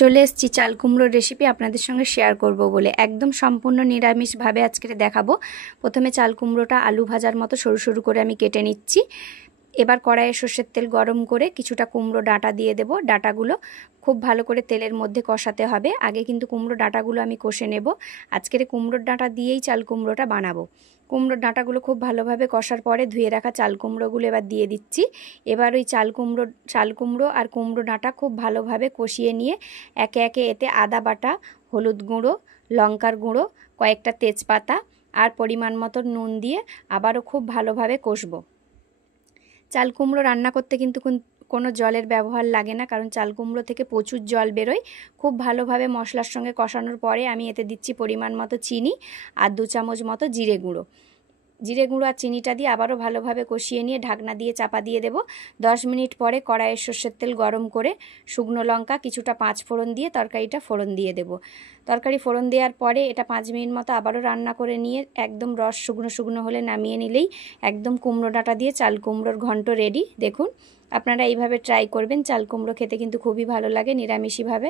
চলে এসেছি চাল কুমড়োর রেসিপি আপনাদের সঙ্গে শেয়ার করব বলে। একদম সম্পূর্ণ নিরামিষভাবে আজকে দেখাবো। প্রথমে চাল কুমড়োটা আলু ভাজার মতো সরু সরু করে আমি কেটে নিচ্ছি। এবার কড়াইয়ে সর্ষের তেল গরম করে কিছুটা কুমড়ো ডাঁটা দিয়ে দেব। ডাঁটাগুলো খুব ভালো করে তেলের মধ্যে কষাতে হবে। আগে কিন্তু কুমড়ো ডাঁটাগুলো আমি কষে নেব। আজকের কুমড়োর ডাঁটা দিয়েই চাল কুমড়োটা বানাবো। কুমড়োর ডাঁটাগুলো খুব ভালোভাবে কষার পরে ধুয়ে রাখা চাল কুমড়োগুলো এবার দিয়ে দিচ্ছি। এবার ওই চাল কুমড়ো আর কুমড়ো ডাঁটা খুব ভালোভাবে কষিয়ে নিয়ে একে একে এতে আদা বাটা, হলুদ গুঁড়ো, লঙ্কার গুঁড়ো, কয়েকটা তেজপাতা আর পরিমাণ মতো নুন দিয়ে আবারও খুব ভালোভাবে কষবো। চাল কুমড়ো রান্না করতে কিন্তু কোনো জলের ব্যবহার লাগে না, কারণ চাল কুমড়ো থেকে প্রচুর জল বেরোয়। খুব ভালোভাবে মশলার সঙ্গে কষানোর পরে আমি এতে দিচ্ছি পরিমাণ মতো চিনি আর 2 চামচ মতো জিরে গুঁড়ো আর চিনিটা দিয়ে আবারও ভালোভাবে কষিয়ে নিয়ে ঢাকনা দিয়ে চাপা দিয়ে দেব। 10 মিনিট পরে কড়াইয়ে সর্ষের তেল গরম করে শুকনো লঙ্কা কিছুটা 5 ফোড়ন দিয়ে তরকারিটা ফোড়ন দিয়ে দেব। তরকারি ফোড়ন দেওয়ার পরে এটা 5 মিনিট মতো আবারও রান্না করে নিয়ে একদম রস শুকনো শুকনো হলে নামিয়ে নিলেই একদম কুমড়ো ডাঁটা দিয়ে চাল কুমড়োর ঘন্ট রেডি। দেখুন, আপনারা এইভাবে ট্রাই করবেন। চাল কুমড়ো খেতে কিন্তু খুবই ভালো লাগে নিরামিষিভাবে।